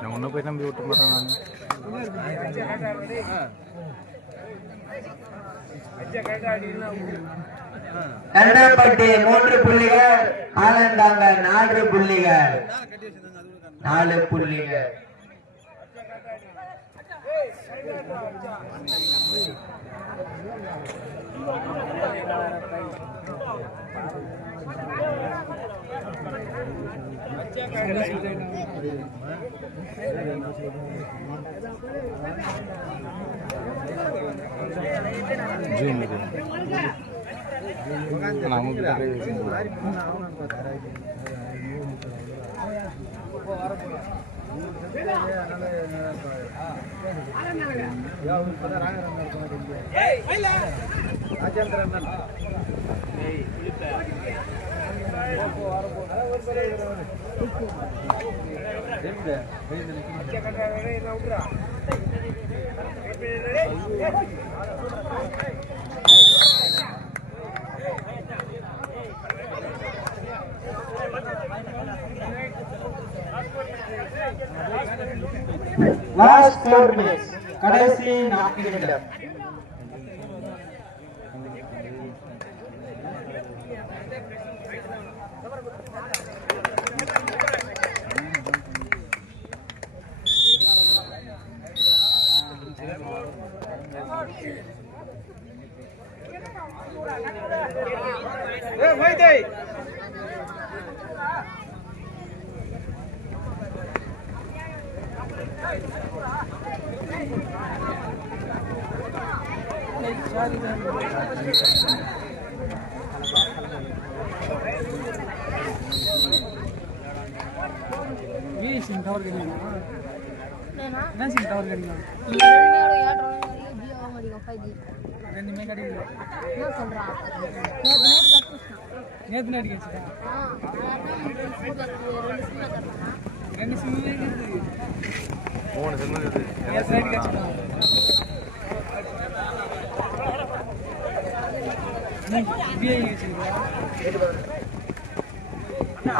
நான் ஒன்று போய் நம்பி விட்டு போகிறேன் நான் நன்னப்பட்டி 3 புள்ளிகள், ஆலந்தாங்கல் 4 புள்ளிகள். 4 புள்ளிகள். Last 4 minutes. கடைசி 4 நிமிடம். ये सिम टावर के लिए ना सिम टावर के लिए ரெண்டு மே கடில என்ன சொல்றா நேத்து நைட் கேச்சா ரெண்டு சிம் இருக்குது மூணு சிம் இருக்குது நேத்து நைட் கேச்சா பிஐ கேச்சா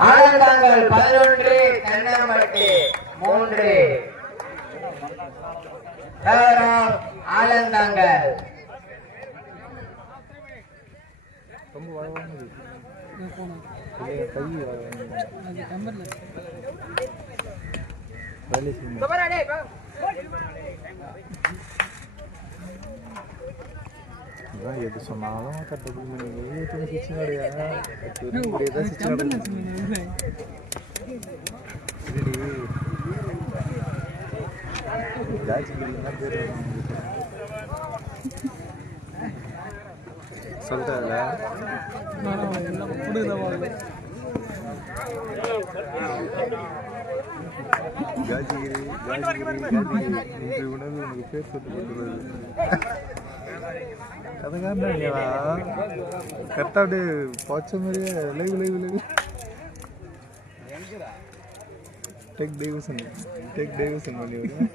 ஆலந்தாங்கல் 11, நன்னப்பட்டி 3. ஆலந்தாங்கல் ரொம்ப வளவானது கை அது நம்பர்ல வேலை செய்யணும் எது சொன்னாலும் கரெக்டாக சொல்றல காஜிகிரி உணவு உனக்கு பேர் சொல்லிட்டு அதுக்காக கரெக்டாக அப்படியே போச்ச மாதிரியே லைவ் டேக் டேவிசன் பண்ணி விடுங்க.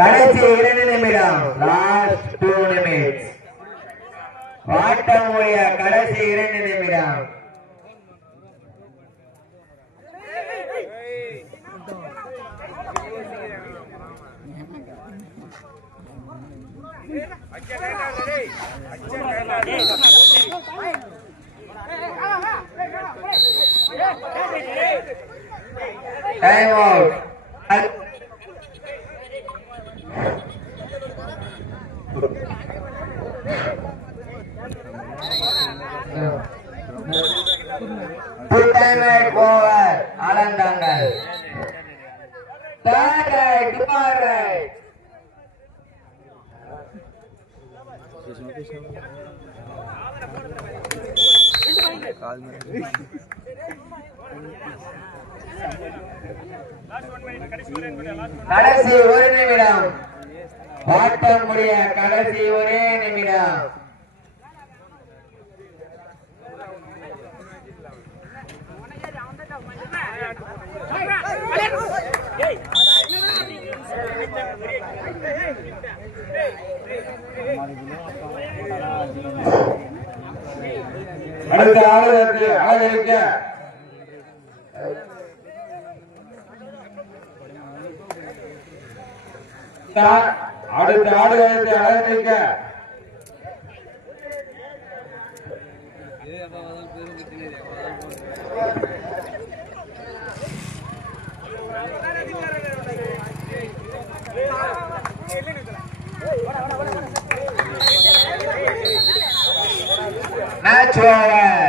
கடைசி 2 நிமிடம். Last 2 Nimitz. ஆட்டம் முடிய கடைசி 2 நிமிடம். Time out. Full time at over. Alandangal. Third right, far right. கால் மேல கடைசி ஒரு நிமிடம் ஆட்டம் முடிய கடைசி ஒரே நிமிடம் அடுத்த ஆளுநருக்கு ஆதரிக்க அடுத்த ஆளுநருக்கு ஆதரிக்க மேட்ச் ஓவர்